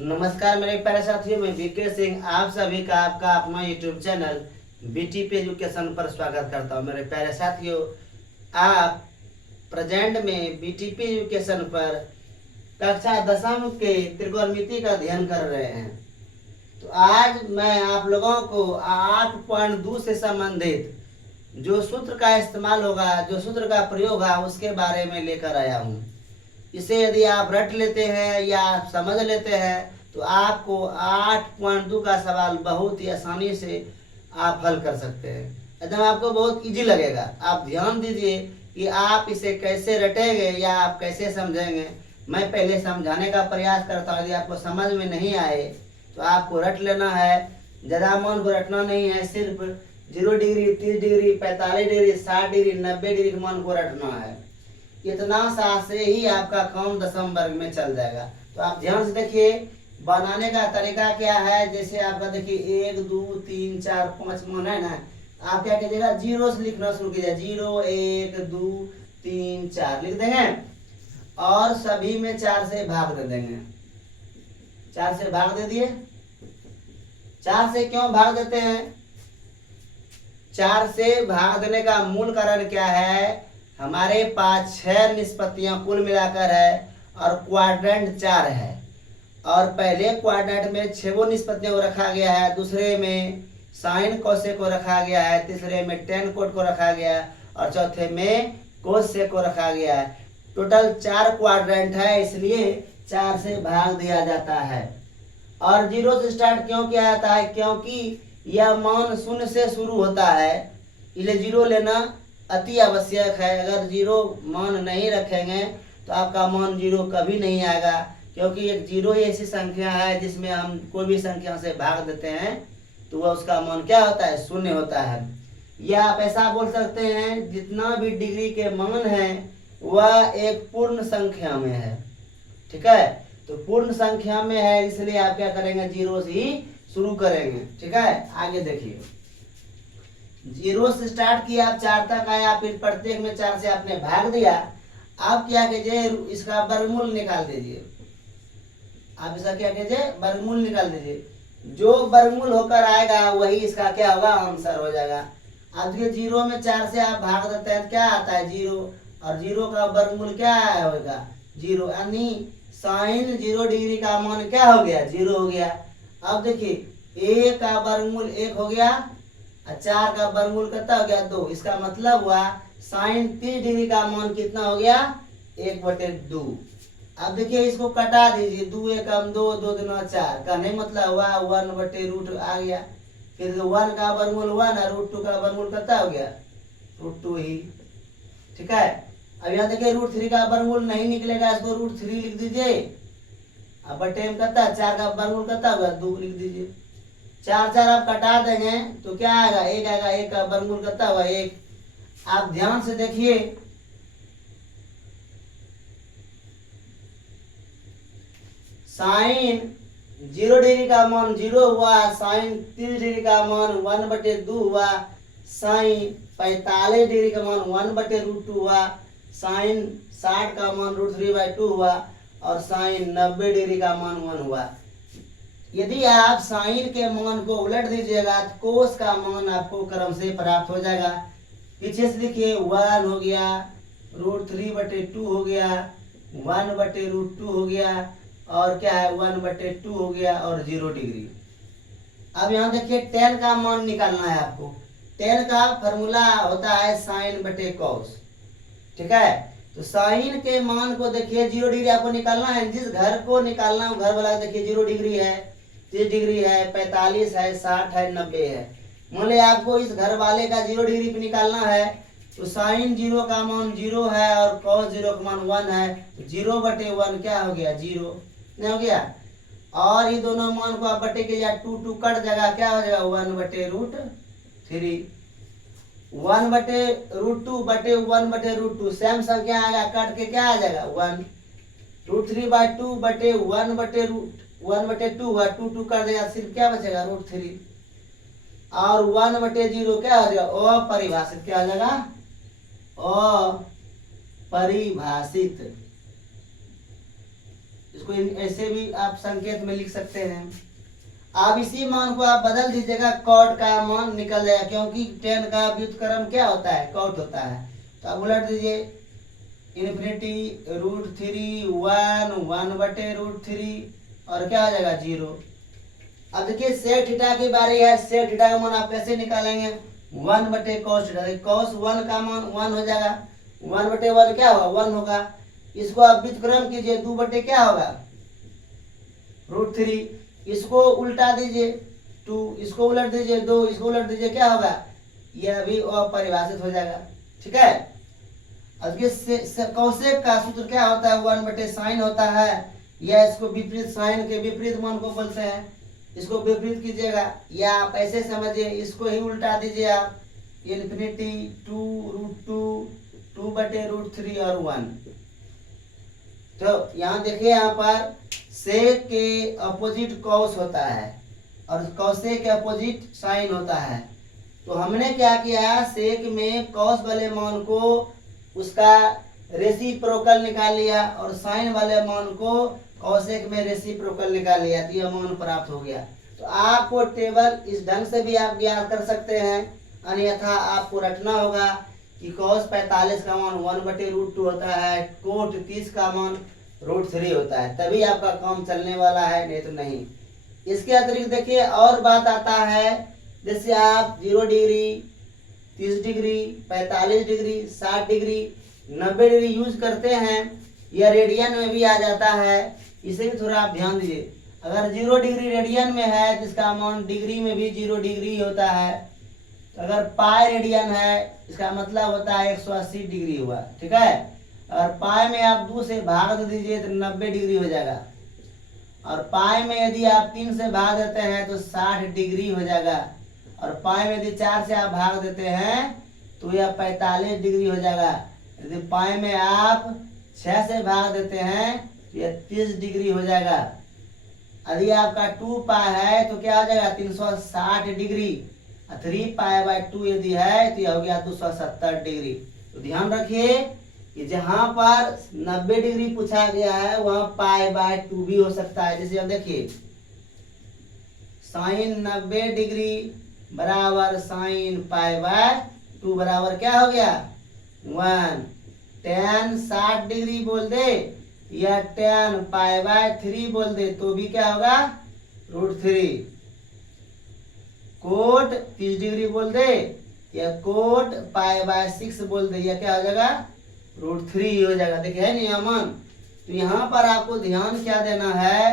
नमस्कार मेरे प्यारे साथियों, मैं बीके सिंह आप सभी का आपका अपना यूट्यूब चैनल बीटीपी एजुकेशन पर स्वागत करता हूं। मेरे प्यारे साथियों, आप प्रेजेंट में बीटीपी एजुकेशन पर कक्षा 10वीं के त्रिकोणमिति का अध्ययन कर रहे हैं। तो आज मैं आप लोगों को 8.2 से संबंधित जो सूत्र का इस्तेमाल होगा, जो सूत्र का प्रयोग होगा, उसके बारे में लेकर आया हूँ। इसे यदि आप रट लेते हैं या आप समझ लेते हैं तो आपको 8.2 का सवाल बहुत ही आसानी से आप हल कर सकते हैं। एकदम आपको बहुत इजी लगेगा। आप ध्यान दीजिए कि आप इसे कैसे रटेंगे या आप कैसे समझेंगे। मैं पहले समझाने का प्रयास करता हूँ। यदि आपको समझ में नहीं आए तो आपको रट लेना है। ज़्यादा मन को रटना नहीं है। सिर्फ 0 degree, 30 degree, 45 degree, 60 degree, 90 degree के मन को रटना है। इतना सा से ही आपका काम 10वीं वर्ग में चल जाएगा। तो आप ध्यान से देखिए, बनाने का तरीका क्या है। जैसे आपका देखिए 1 2 3 4 5 मन है ना, आप क्या कीजिएगा, 0 से लिखना शुरू कीजिए। 0 1 2 3 4 लिख देंगे और सभी में 4 से भाग दे देंगे। 4 से भाग दे दिए। 4 से क्यों भाग देते हैं? 4 से भाग देने का मूल कारण क्या है? हमारे पास 6 निष्पत्तियां कुल मिलाकर है और क्वाड्रेंट 4 है। और पहले क्वाड्रेंट में 6 निष्पत्तियों को रखा गया है, दूसरे में साइन कोसेक को रखा गया है, तीसरे में टेन कोट को रखा गया है और चौथे में कोसेक को रखा गया है। टोटल 4 क्वाड्रेंट है, इसलिए 4 से भाग दिया जाता है। और 0 से स्टार्ट क्यों किया जाता है? क्योंकि यह मान 0 से शुरू होता है, इसलिए 0 लेना अति आवश्यक है। अगर 0 मान नहीं रखेंगे तो आपका मान 0 कभी नहीं आएगा, क्योंकि एक 0 ही ऐसी संख्या है जिसमें हम कोई भी संख्या से भाग देते हैं तो वह उसका मान क्या होता है? 0 होता है। या आप ऐसा बोल सकते हैं, जितना भी डिग्री के मान है वह एक पूर्ण संख्या में है। ठीक है, तो पूर्ण संख्या में है, इसलिए आप क्या करेंगे? 0 से ही शुरू करेंगे। ठीक है, आगे देखिए। 0 से स्टार्ट किया, आप 4 तक आया, फिर प्रत्येक में 4 से आपने भाग दिया। आप क्या कीजिए, इसका वर्गमूल निकाल दीजिए। आप इसका क्या कीजिए? वर्गमूल निकाल दीजिए। जो वर्गमूल होकर आएगा वही इसका क्या होगा? आंसर हो जाएगा। अब देखिए 0 में 4 से आप भाग देते हैं, क्या आता है? 0। और 0 का वर्गमूल क्या होगा? 0। यानी साइन 0 डिग्री का मान क्या हो गया? 0 हो गया। अब देखिए 1 का वर्गमूल 1 हो गया, 4 का वर्गमूल कितना हो गया? 2। इसका मतलब हुआ साइन 30 डिग्री का मान कितना हो गया? 1/2। अब देखिए इसको कटा दीजिए। 2 एकम 2, 2 दूना 4। कहने मतलब हुआ 1/रूट आ गया। फिर 1 का वर्गमूल 1 और √2 का वर्गमूल कितना हो गया? √2 ही। ठीक है, अब यहाँ देखिए √3 का वर्गमूल नहीं निकलेगा, इसको √3 लिख दीजिए। अब बटे में कितना? 4 का वर्गमूल कितना होगा? 2 लिख दीजिए। 4 4 आप कटा देंगे तो क्या आएगा? 1 आएगा। 1 का वर्गमूल कितना हुआ? 1। आप ध्यान से देखिए, साइन 0 डिग्री का मान 0 हुआ, साइन 30 डिग्री का मान 1/2 हुआ, साइन 45 डिग्री का मान 1/√2 हुआ, साइन 60 का मान √3/2 हुआ और साइन 90 डिग्री का मान 1 हुआ। यदि आप साइन के मान को उलट दीजिएगा तो कोस का मान आपको क्रम से प्राप्त हो जाएगा। पीछे से लिखिए 1 हो गया, √3/2 हो गया, 1/√2 हो गया और क्या है? 1/2 हो गया और 0 डिग्री। अब यहाँ देखिए 10 का मान निकालना है आपको। 10 का फॉर्मूला होता है साइन बटे कॉस। ठीक है, तो साइन के मान को देखिए 0 डिग्री आपको निकालना है। जिस घर को निकालना है घर वाला देखिए 0 डिग्री है, 30 डिग्री है, 45 है, 60 है, 90 है। मान लिया आपको इस घर वाले का 0 डिग्री पे निकालना है, तो साइन 0 का मान 0 है और कॉस 0 का मान 1 है, तो 0/1 क्या हो गया? 0 नहीं हो गया। और ये दोनों मान को आप बटे के 2 कट जाएगा, क्या हो जाएगा? 1/√3। 1/√2 सेम संख्या आएगा, कट के क्या आ जाएगा? 1। √3/2 बटे 1/2 हुआ, 2 कर देगा, सिर्फ क्या बचेगा? √3। और 1/0 क्या हो जाएगा? अपरिभाषित। क्या हो जाएगा? अपरिभाषित। इसको ऐसे भी आप संकेत में लिख सकते हैं। अब इसी मान को आप बदल दीजिएगा, कॉट का मान निकल जाएगा, क्योंकि 10 का व्युत्क्रम क्या होता है, कॉट होता है। तो आप उलट दीजिए, इन्फिनिटी √3 1 1/√3 और क्या हो जाएगा 0। अब देखिए सेक थीटा की बारी है। सेक थीटा का मान आप कैसे निकालेंगे, 1/cos थीटा। cos 1 का मान 1 हो जाएगा, 1/1 क्या होगा 1 होगा। इसको आप व्युत्क्रम कीजिए, 2 क्या होगा √3। इसको उल्टा दीजिए 2, इसको उलट दीजिए 2, इसको उलट दीजिए क्या होगा, यह भी अपरिभाषित हो जाएगा। ठीक है। अब कौशिक का सूत्र क्या होता है, 1/sin होता है, या इसको विपरीत साइन के विपरीत मान को बोलते हैं। इसको विपरीत कीजिएगा, या आप ऐसे समझिए, इसको ही उल्टा दीजिए आप, इन्फिनिटी 2√2 2/√3 और 1। तो यहाँ देखिए, यहाँ पर सेक के अपोजिट कॉस होता है और कौशिक के अपोजिट साइन होता है। तो हमने क्या किया, सेक में कॉस वाले मान को उसका रेसिप्रोकल निकाल लिया और साइन वाले मान को कौशिक में रेसिप्रोकल निकाल लिया, तो यह मान प्राप्त हो गया। तो आपको टेबल इस ढंग से भी आप ज्ञात कर सकते हैं, अन्यथा आपको रटना होगा कि cos 45 का मान 1/√2 होता है, कोट 30 का मान √3 होता है, तभी आपका काम चलने वाला है, नहीं तो नहीं। इसके अतिरिक्त देखिए और बात आता है, जैसे आप 0 degree 30 degree 45 degree 60 degree 90 degree use करते हैं, यह रेडियन में भी आ जाता है, इसे भी थोड़ा आप ध्यान दीजिए। अगर 0 डिग्री रेडियन में है तो इसका मान डिग्री में भी 0 डिग्री होता है। तो अगर पाई रेडियन है इसका मतलब होता है 180 डिग्री हुआ। ठीक है। और पाई में आप 2 से भाग दे दीजिए तो 90 डिग्री हो जाएगा, और पाई में यदि आप 3 से भाग देते हैं तो 60 डिग्री हो जाएगा, और पाई में यदि 4 से आप भाग देते हैं तो यह 45 डिग्री हो जाएगा। यदि पाई में आप 6 से भाग देते हैं तो यह 30 डिग्री हो जाएगा। यदि आपका 2 पाई है तो क्या हो जाएगा 360 डिग्री, 3 पाई/2 यदि है तो यह हो गया 270 डिग्री। तो ध्यान रखिए कि जहां पर 90 डिग्री पूछा गया है वहां पाई/2 भी हो सकता है। जैसे अब देखिए, साइन 90 डिग्री बराबर साइन पाई/2 बराबर क्या हो गया 1। tan 60 डिग्री बोल दे या tan पाई/3 बोल दे तो भी क्या होगा √3। कोट 30 डिग्री बोल दे या कोट पाई/6 बोल दे, या क्या हो जाएगा √3 हो जाएगा। देखिए है नियमन। तो यहाँ पर आपको ध्यान क्या देना है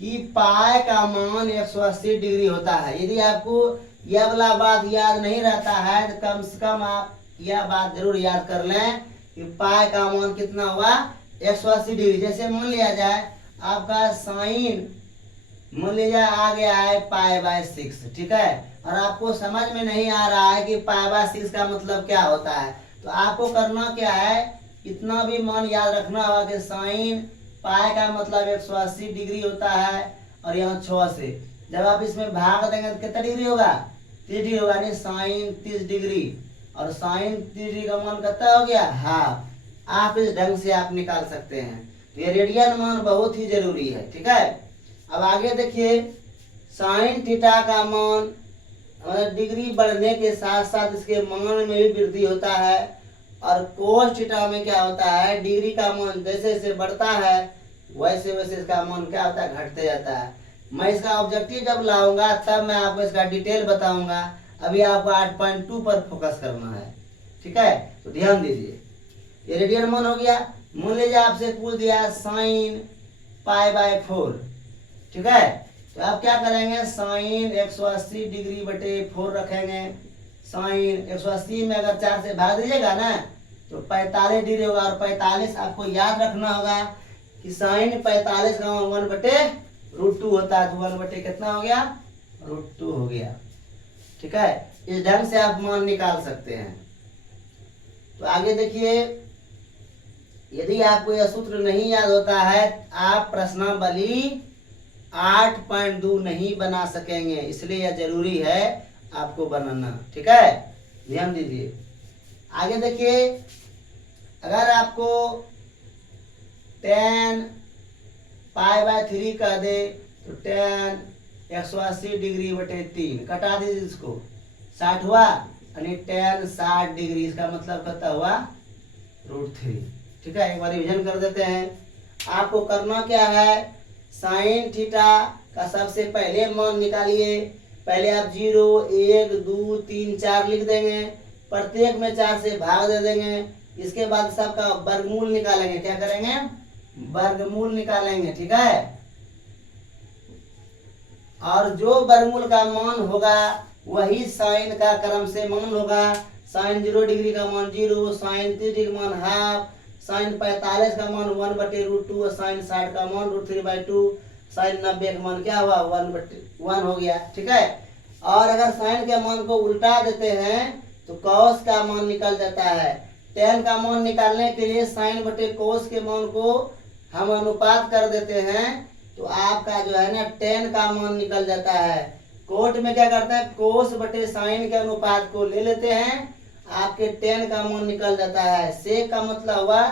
कि पाई का मान 180 डिग्री होता है। यदि आपको यह वाला बात याद नहीं रहता है तो कम से कम आप यह बात जरूर याद कर लें कि पाई का मान कितना हुआ 180 डिग्री। जैसे मान लिया जाए आपका साइन मान लीजिए आ गया है पाई/6, ठीक है, और आपको समझ में नहीं आ रहा है कि पाई/6 का मतलब क्या होता है, तो आपको करना क्या है, इतना भी मान याद रखना होगा कि साइन पाई का मतलब 180 डिग्री होता है, और यहाँ 6 से जब आप इसमें भाग देंगे तो कितना डिग्री होगा 30 डिग्री होगा, यानी साइन 30 डिग्री, और साइन 30 डिग्री का मान कितना हो गया हाफ। आप इस ढंग से आप निकाल सकते हैं। तो ये रेडियन मान बहुत ही जरूरी है। ठीक है। अब आगे देखिए, साइन थीटा का मान डिग्री बढ़ने के साथ साथ इसके मान में भी वृद्धि होता है, और कोस थीटा में क्या होता है, डिग्री का मान जैसे जैसे बढ़ता है वैसे वैसे इसका मान क्या होता है घटते जाता है। मैं इसका ऑब्जेक्टिव जब लाऊंगा तब मैं आपको इसका डिटेल बताऊंगा, अभी आपको 8.2 पर फोकस करना है। ठीक है, तो ध्यान दीजिए। ये रेडियन मान हो गया। मान लीजिए आपसे पूछ दिया साइन पाई/4, ठीक है, तो आप क्या करेंगे, साइन 180 डिग्री बटे 4 रखेंगे। साइन 180 में अगर 4 से भाग दीजिएगा ना तो 45 डिग्री होगा, और 45 आपको याद रखना होगा कि साइन 45 का 1/√2 होता है, तो 1 कितना हो गया √2 हो गया। ठीक है, इस ढंग से आप मान निकाल सकते हैं। तो आगे देखिए, यदि आपको यह सूत्र नहीं याद होता है आप प्रश्नावली 8.2 नहीं बना सकेंगे, इसलिए यह जरूरी है आपको बनाना। ठीक है, ध्यान दीजिए। आगे देखिए, अगर आपको tan पाई/3 कर दे तो tan 180 डिग्री बटे 3 कटा दीजिए इसको 60 हुआ यानी tan 60 डिग्री इसका मतलब कितना हुआ √3। ठीक है, एक बार रिविजन कर देते हैं। आपको करना क्या है, साइन थीटा का सबसे पहले मान निकालिए। पहले आप 0 1 2 3 4 लिख देंगे, प्रत्येक में 4 से भाग दे देंगे। इसके बाद सबका वर्गमूल निकालेंगे। क्या करेंगे, वर्गमूल निकालेंगे। ठीक है, और जो वर्गमूल का मान होगा वही साइन का क्रम से मान होगा। साइन 0 डिग्री का मान 0, साइन 30 डिग्री का मान हाफ, साइन 45 का मान 1/√2, साइन 60 का मान √3/2, साइन 90 का मान क्या हुआ 1/1 हो गया। ठीक है, और अगर साइन के मान को उल्टा देते हैं तो कॉस का मान निकल जाता है। tan का मान निकालने के लिए साइन बटे कोस के मान को हम अनुपात कर देते हैं तो आपका जो है ना tan का मान निकल जाता है। कोट में क्या करते हैं, कोस बटे साइन के अनुपात को ले लेते हैं, आपके tan का मान निकल जाता है। सेक का मतलब हुआ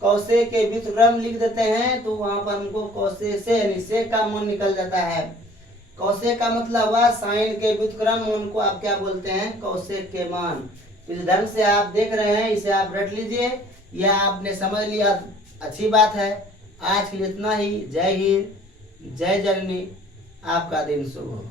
कौसे के व्युत्क्रम लिख देते हैं तो वहां पर हमको कौसे से यानी सेक का मान निकल जाता है। कौसे का मतलब हुआ साइन के व्युत्क्रम मान को आप क्या बोलते हैं, कौसेक के मान। इस ढंग से आप देख रहे हैं, इसे आप रट लीजिए, यह आपने समझ लिया, अच्छी बात है। आज के लिए इतना ही। जय हिंद, जय जननी, आपका दिन शुभ हो।